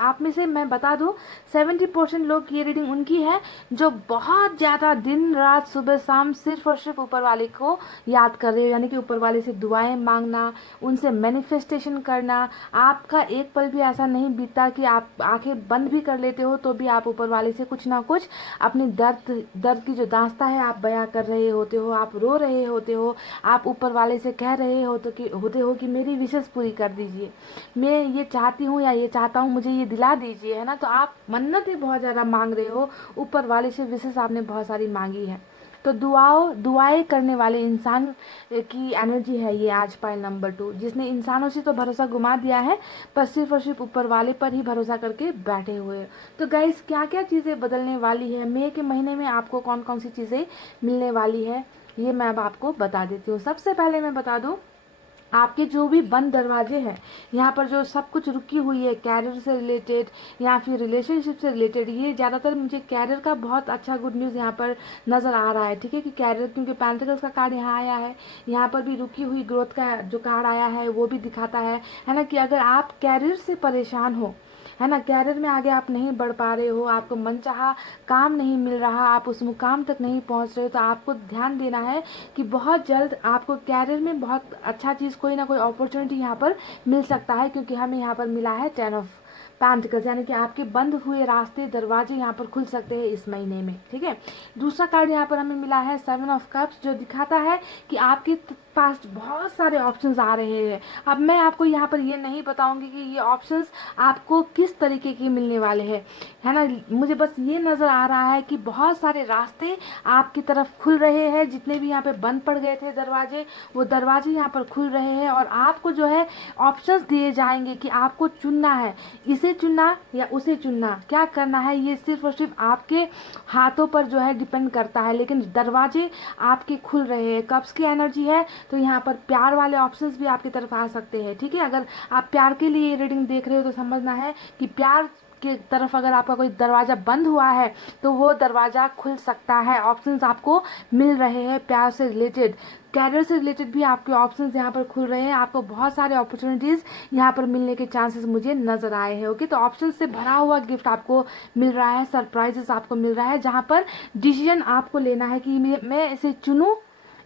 आप में से मैं बता दूं 70% लोग, ये रीडिंग उनकी है जो बहुत ज़्यादा दिन रात सुबह शाम सिर्फ और सिर्फ ऊपर वाले को याद कर रहे हो, यानी कि ऊपर वाले से दुआएं मांगना, उनसे मैनिफेस्टेशन करना। आपका एक पल भी ऐसा नहीं बीतता कि आप आंखें बंद भी कर लेते हो तो भी आप ऊपर वाले से कुछ ना कुछ अपनी दर्द की जो दास्तां है आप बयां कर रहे होते हो, आप रो रहे होते हो, आप ऊपर वाले से कह रहे होते हो कि मेरी विशेष पूरी कर दीजिए, मैं ये चाहती हूँ या ये चाहता हूँ, मुझे ये दिला दीजिए, है ना। तो आप मन्नतें बहुत ज़्यादा मांग रहे हो, ऊपर वाले से विशेष आपने बहुत सारी मांगी है। तो दुआएं करने वाले इंसान की एनर्जी है ये आज पाइल नंबर 2, जिसने इंसानों से तो भरोसा घुमा दिया है पर सिर्फ और सिर्फ ऊपर वाले पर ही भरोसा करके बैठे हुए हैं। तो गाइस क्या क्या चीज़ें बदलने वाली है मई के महीने में, आपको कौन कौन सी चीज़ें मिलने वाली है ये मैं अब आपको बता देती हूँ। सबसे पहले मैं बता दूँ, आपके जो भी बंद दरवाजे हैं, यहाँ पर जो सब कुछ रुकी हुई है कैरियर से रिलेटेड या फिर रिलेशनशिप से रिलेटेड, ये ज़्यादातर मुझे कैरियर का बहुत अच्छा गुड न्यूज़ यहाँ पर नज़र आ रहा है, ठीक है, कि कैरियर, क्योंकि पेंटिकल्स का कार्ड यहाँ आया है, यहाँ पर भी रुकी हुई ग्रोथ का जो कार्ड आया है वो भी दिखाता है ना, कि अगर आप कैरियर से परेशान हो, है ना, कैरियर में आगे आप नहीं बढ़ पा रहे हो, आपको मनचाहा काम नहीं मिल रहा, आप उस मुकाम तक नहीं पहुंच रहे हो, तो आपको ध्यान देना है कि बहुत जल्द आपको कैरियर में बहुत अच्छा चीज़, कोई ना कोई अपॉर्चुनिटी यहाँ पर मिल सकता है, क्योंकि हमें यहाँ पर मिला है 10 ऑफ पेंटिकल्स, यानी कि आपके बंद हुए रास्ते दरवाजे यहाँ पर खुल सकते हैं इस महीने में, ठीक है। दूसरा कार्ड यहाँ पर हमें मिला है 7 ऑफ कप्स, जो दिखाता है कि आपके पास बहुत सारे ऑप्शंस आ रहे हैं। अब मैं आपको यहाँ पर ये नहीं बताऊंगी कि ये ऑप्शंस आपको किस तरीके के मिलने वाले हैं, है ना। मुझे बस ये नज़र आ रहा है कि बहुत सारे रास्ते आपकी तरफ खुल रहे हैं, जितने भी यहाँ पे बंद पड़ गए थे दरवाजे, वो दरवाजे यहाँ पर खुल रहे हैं और आपको जो है ऑप्शंस दिए जाएंगे कि आपको चुनना है, इसे चुनना या उसे चुनना, क्या करना है, ये सिर्फ और सिर्फ आपके हाथों पर जो है डिपेंड करता है, लेकिन दरवाजे आपके खुल रहे हैं। कप्स की एनर्जी है तो यहाँ पर प्यार वाले ऑप्शंस भी आपकी तरफ आ सकते हैं, ठीक है। अगर आप प्यार के लिए रीडिंग देख रहे हो तो समझना है कि प्यार की तरफ अगर आपका कोई दरवाज़ा बंद हुआ है तो वो दरवाज़ा खुल सकता है, ऑप्शंस आपको मिल रहे हैं प्यार से रिलेटेड। कैरियर से रिलेटेड भी आपके ऑप्शंस यहाँ पर खुल रहे हैं, आपको बहुत सारे अपॉर्चुनिटीज़ यहाँ पर मिलने के चांसेस मुझे नज़र आए हैं, ओके। तो ऑप्शंस से भरा हुआ गिफ्ट आपको मिल रहा है, सरप्राइजेस आपको मिल रहा है, जहाँ पर डिसीजन आपको लेना है कि मैं इसे चुनूँ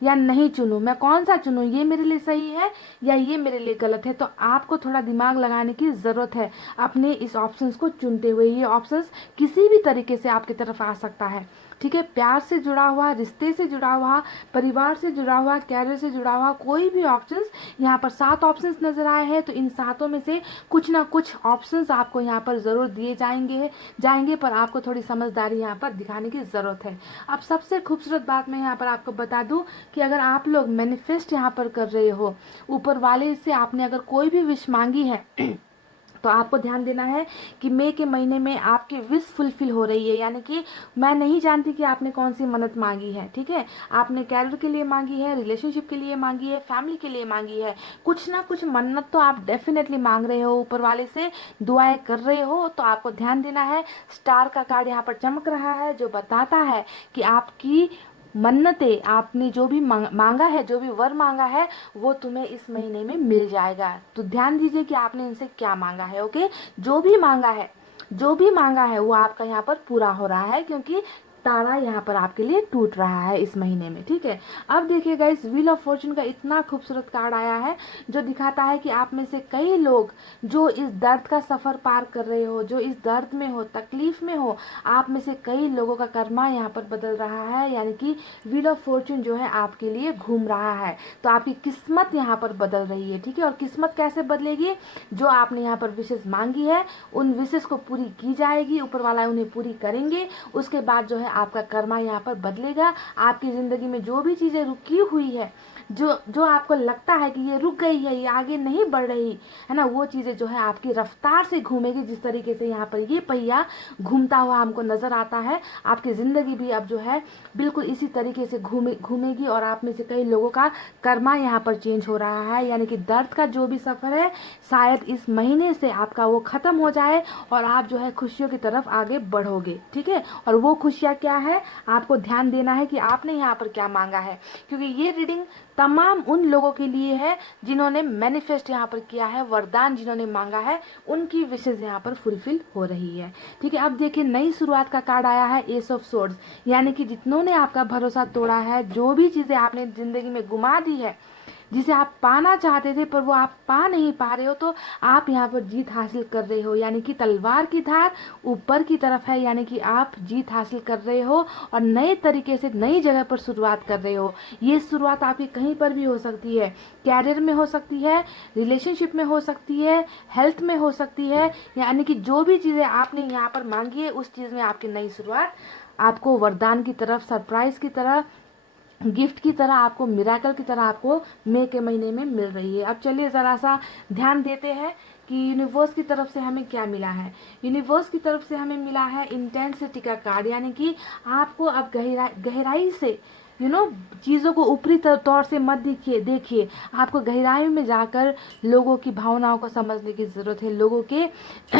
या नहीं चुनूं, मैं कौन सा चुनूं, ये मेरे लिए सही है या ये मेरे लिए गलत है। तो आपको थोड़ा दिमाग लगाने की ज़रूरत है अपने इस ऑप्शंस को चुनते हुए। ये ऑप्शंस किसी भी तरीके से आपकी तरफ आ सकता है, ठीक है। प्यार से जुड़ा हुआ, रिश्ते से जुड़ा हुआ, परिवार से जुड़ा हुआ, कैरियर से जुड़ा हुआ, कोई भी ऑप्शंस, यहाँ पर 7 ऑप्शंस नज़र आए हैं, तो इन 7 में से कुछ ना कुछ ऑप्शंस आपको यहाँ पर ज़रूर दिए जाएंगे, पर आपको थोड़ी समझदारी यहाँ पर दिखाने की ज़रूरत है। अब सबसे खूबसूरत बात मैं यहाँ पर आपको बता दूँ कि अगर आप लोग मैनिफेस्ट यहाँ पर कर रहे हो, ऊपर वाले से आपने अगर कोई भी विश मांगी है तो आपको ध्यान देना है कि मई के महीने में आपकी विश फुलफिल हो रही है, यानी कि मैं नहीं जानती कि आपने कौन सी मन्नत मांगी है, ठीक है। आपने कैरियर के लिए मांगी है, रिलेशनशिप के लिए मांगी है, फैमिली के लिए मांगी है, कुछ ना कुछ मन्नत तो आप डेफिनेटली मांग रहे हो, ऊपर वाले से दुआएं कर रहे हो। तो आपको ध्यान देना है, स्टार का कार्ड यहाँ पर चमक रहा है जो बताता है कि आपकी मन्नतें, आपने जो भी मांगा है, जो भी वर मांगा है, वो तुम्हें इस महीने में मिल जाएगा। तो ध्यान दीजिए कि आपने इनसे क्या मांगा है, ओके। जो भी मांगा है वो आपका यहाँ पर पूरा हो रहा है, क्योंकि तारा यहाँ पर आपके लिए टूट रहा है इस महीने में, ठीक है। अब देखिए गाइस, व्हील ऑफ फॉर्चून का इतना खूबसूरत कार्ड आया है जो दिखाता है कि आप में से कई लोग जो इस दर्द का सफर पार कर रहे हो, जो इस दर्द में हो, तकलीफ में हो, आप में से कई लोगों का कर्मा यहाँ पर बदल रहा है, यानी कि व्हील ऑफ फॉर्चून जो है आपके लिए घूम रहा है। तो आपकी किस्मत यहाँ पर बदल रही है, ठीक है। और किस्मत कैसे बदलेगी? जो आपने यहाँ पर विशेष मांगी है उन विशेष को पूरी की जाएगी, ऊपर वाला उन्हें पूरी करेंगे। उसके बाद जो है आपका कर्मा यहाँ पर बदलेगा। आपकी जिंदगी में जो भी चीजें रुकी हुई है, जो आपको लगता है कि ये रुक गई है, ये आगे नहीं बढ़ रही है ना, वो चीजें जो है आपकी रफ्तार से घूमेगी। जिस तरीके से यहाँ पर ये पहिया घूमता हुआ हमको नजर आता है, आपकी जिंदगी भी अब जो है बिल्कुल इसी तरीके से घूमेगी। और आप में से कई लोगों का कर्मा यहाँ पर चेंज हो रहा है, यानी कि दर्द का जो भी सफर है शायद इस महीने से आपका वो खत्म हो जाए और आप जो है खुशियों की तरफ आगे बढ़ोगे, ठीक है। और वो खुशियाँ क्या है, आपको ध्यान देना है कि आपने यहाँ पर क्या मांगा है, क्योंकि ये रीडिंग तमाम उन लोगों के लिए है जिन्होंने मैनिफेस्ट यहाँ पर किया है, वरदान जिन्होंने मांगा है, उनकी विशेष यहाँ पर फुलफिल हो रही है, ठीक है। अब देखिए, नई शुरुआत का कार्ड आया है एस ऑफ सोर्ड्स, यानी कि जितनों ने आपका भरोसा तोड़ा है, जो भी चीजें आपने जिंदगी में गुमा दी है, जिसे आप पाना चाहते थे पर वो आप पा नहीं पा रहे हो, तो आप यहाँ पर जीत हासिल कर रहे हो। यानी कि तलवार की धार ऊपर की तरफ है, यानी कि आप जीत हासिल कर रहे हो और नए तरीके से नई जगह पर शुरुआत कर रहे हो। ये शुरुआत आपकी कहीं पर भी हो सकती है, कैरियर में हो सकती है, रिलेशनशिप में हो सकती है, हेल्थ में हो सकती है, यानी कि जो भी चीज़ें आपने यहाँ पर मांगी है उस चीज़ में आपकी नई शुरुआत आपको वरदान की तरफ, सरप्राइज की तरह, गिफ्ट की तरह, आपको मिराकल की तरह आपको मई के महीने में मिल रही है। अब चलिए ज़रा सा ध्यान देते हैं कि यूनिवर्स की तरफ से हमें क्या मिला है। यूनिवर्स की तरफ से हमें मिला है इंटेंसिटी का कार्ड, यानी कि आपको अब गहराई से चीज़ों को ऊपरी तौर से मत देखिए, आपको गहराई में जाकर लोगों की भावनाओं को समझने की ज़रूरत है, लोगों के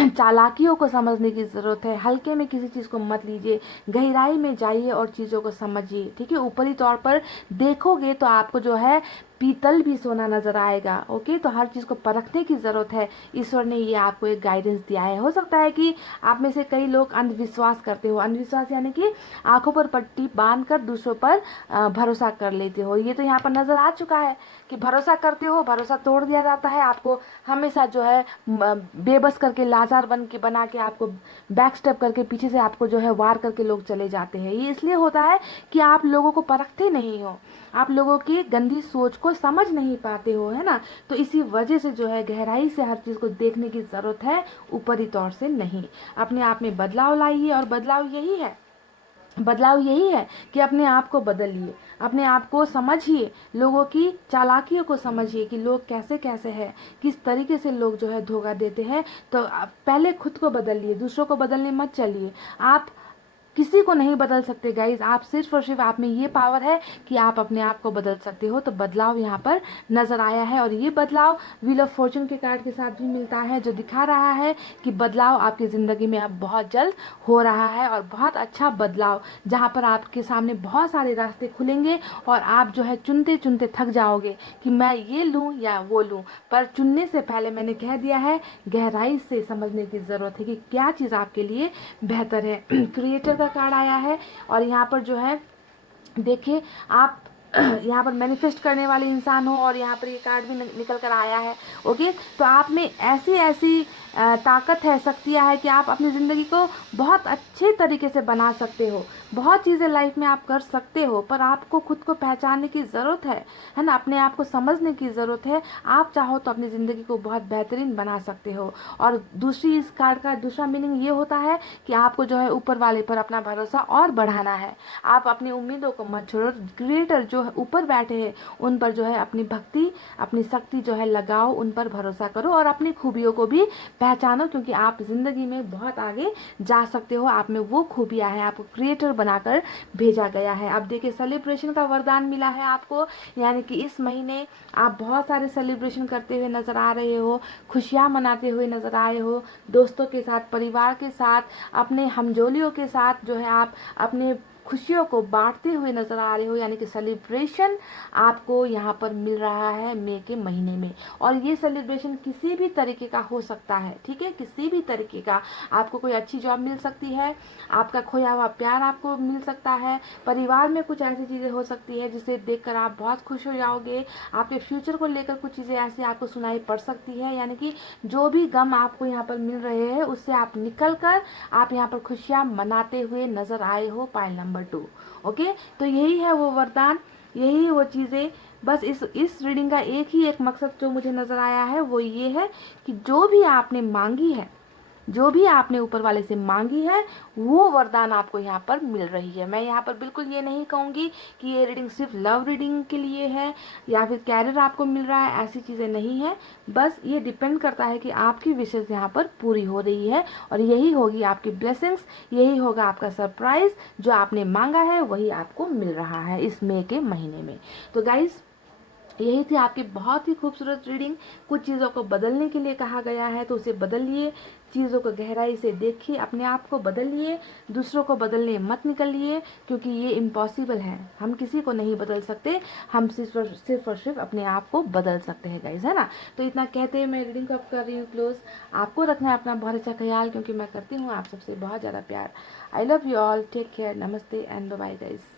चालाकियों को समझने की ज़रूरत है। हल्के में किसी चीज़ को मत लीजिए, गहराई में जाइए और चीज़ों को समझिए, ठीक है। ऊपरी तौर पर देखोगे तो आपको जो है पीतल भी सोना नजर आएगा, ओके। तो हर चीज़ को परखने की ज़रूरत है। ईश्वर ने ये आपको एक गाइडेंस दिया है। हो सकता है कि आप में से कई लोग अंधविश्वास करते हो, अंधविश्वास यानी कि आंखों पर पट्टी बांधकर दूसरों पर भरोसा कर लेते हो। ये तो यहाँ पर नजर आ चुका है कि भरोसा करते हो, भरोसा तोड़ दिया जाता है, आपको हमेशा जो है बेबस करके, लाचार बना के, आपको बैक स्टेप करके, पीछे से आपको जो है वार करके लोग चले जाते हैं। ये इसलिए होता है कि आप लोगों को परखते नहीं हो, आप लोगों की गंदी सोच को समझ नहीं पाते हो, है ना। तो इसी वजह से जो है गहराई से हर चीज़ को देखने की ज़रूरत है, ऊपरी तौर से नहीं। अपने आप में बदलाव लाइए और बदलाव यही है कि अपने आप को बदलिए, अपने आप को समझिए, लोगों की चालाकियों को समझिए कि लोग कैसे कैसे हैं, किस तरीके से लोग जो है धोखा देते हैं। तो पहले खुद को बदलिए, दूसरों को बदलने मत चलिए। आप किसी को नहीं बदल सकते गाइज, आप सिर्फ और सिर्फ आप में ये पावर है कि आप अपने आप को बदल सकते हो। तो बदलाव यहाँ पर नजर आया है और ये बदलाव व्हील ऑफ फॉर्चून के कार्ड के साथ भी मिलता है, जो दिखा रहा है कि बदलाव आपकी ज़िंदगी में अब बहुत जल्द हो रहा है और बहुत अच्छा बदलाव, जहाँ पर आपके सामने बहुत सारे रास्ते खुलेंगे और आप जो है चुनते चुनते थक जाओगे कि मैं ये लूँ या वो लूँ। पर चुनने से पहले मैंने कह दिया है, गहराई से समझने की ज़रूरत है कि क्या चीज़ आपके लिए बेहतर है। क्रिएटर कार्ड आया है और यहाँ पर जो है देखिए, आप यहाँ पर मैनिफेस्ट करने वाले इंसान हो और यहाँ पर ये कार्ड भी निकल कर आया है, ओके। तो आप में ऐसी ताकत है, शक्तियाँ है कि आप अपनी ज़िंदगी को बहुत अच्छे तरीके से बना सकते हो। बहुत चीज़ें लाइफ में आप कर सकते हो, पर आपको खुद को पहचानने की ज़रूरत है ना, अपने आप को समझने की ज़रूरत है। आप चाहो तो अपनी ज़िंदगी को बहुत बेहतरीन बना सकते हो। और दूसरी, इस कार्ड का दूसरा मीनिंग ये होता है कि आपको जो है ऊपर वाले पर अपना भरोसा और बढ़ाना है। आप अपनी उम्मीदों को मत छोड़ो, क्रिएटर जो है ऊपर बैठे हैं उन पर जो है अपनी भक्ति, अपनी शक्ति जो है लगाओ, उन पर भरोसा करो और अपनी खूबियों को भी पहचानो, क्योंकि आप जिंदगी में बहुत आगे जा सकते हो। आप में वो खूबियां हैं, आपको क्रिएटर बनाकर भेजा गया है। अब देखिए, सेलिब्रेशन का वरदान मिला है आपको, यानी कि इस महीने आप बहुत सारे सेलिब्रेशन करते हुए नजर आ रहे हो, खुशियां मनाते हुए नजर आए हो, दोस्तों के साथ, परिवार के साथ, अपने हमजोलियों के साथ जो है आप अपने खुशियों को बांटते हुए नजर आ रहे हो, यानी कि सेलिब्रेशन आपको यहाँ पर मिल रहा है मई के महीने में। और ये सेलिब्रेशन किसी भी तरीके का हो सकता है, ठीक है, किसी भी तरीके का। आपको कोई अच्छी जॉब मिल सकती है, आपका खोया हुआ प्यार आपको मिल सकता है, परिवार में कुछ ऐसी चीजें हो सकती है जिसे देखकर आप बहुत खुश हो जाओगे, आपके फ्यूचर को लेकर कुछ चीजें ऐसी आपको सुनाई पड़ सकती है। यानी कि जो भी गम आपको यहाँ पर मिल रहे हैं उससे आप निकल कर आप यहाँ पर खुशियां मनाते हुए नजर आए हो, पाइल नंबर 2। ओके, तो यही है वो वरदान, यही वो चीजें। बस इस रीडिंग का एक मकसद जो मुझे नजर आया है वो ये है कि जो भी आपने मांगी है, जो भी आपने ऊपर वाले से मांगी है, वो वरदान आपको यहाँ पर मिल रही है। मैं यहाँ पर बिल्कुल ये नहीं कहूँगी कि ये रीडिंग सिर्फ लव रीडिंग के लिए है या फिर कैरियर आपको मिल रहा है, ऐसी चीज़ें नहीं है। बस ये डिपेंड करता है कि आपकी विशेष यहाँ पर पूरी हो रही है, और यही होगी आपकी ब्लेसिंग्स, यही होगा आपका सरप्राइज। जो आपने मांगा है वही आपको मिल रहा है इस मई के महीने में। तो गाइस, यही थी आपकी बहुत ही खूबसूरत रीडिंग। कुछ चीज़ों को बदलने के लिए कहा गया है तो उसे बदलिए, चीज़ों को गहराई से देखिए, अपने आप को बदलिए, दूसरों को बदलने मत निकलिए, क्योंकि ये इम्पॉसिबल है। हम किसी को नहीं बदल सकते, हम सिर्फ और सिर्फ अपने आप को बदल सकते हैं गाइस, है ना। तो इतना कहते हुए मैं रीडिंग को अब कर रही हूँ क्लोज। आपको रखना है अपना बहुत अच्छा ख्याल, क्योंकि मैं करती हूँ आप सबसे बहुत ज़्यादा प्यार। I love you all, take care, नमस्ते एंड बाय बाय गाइस।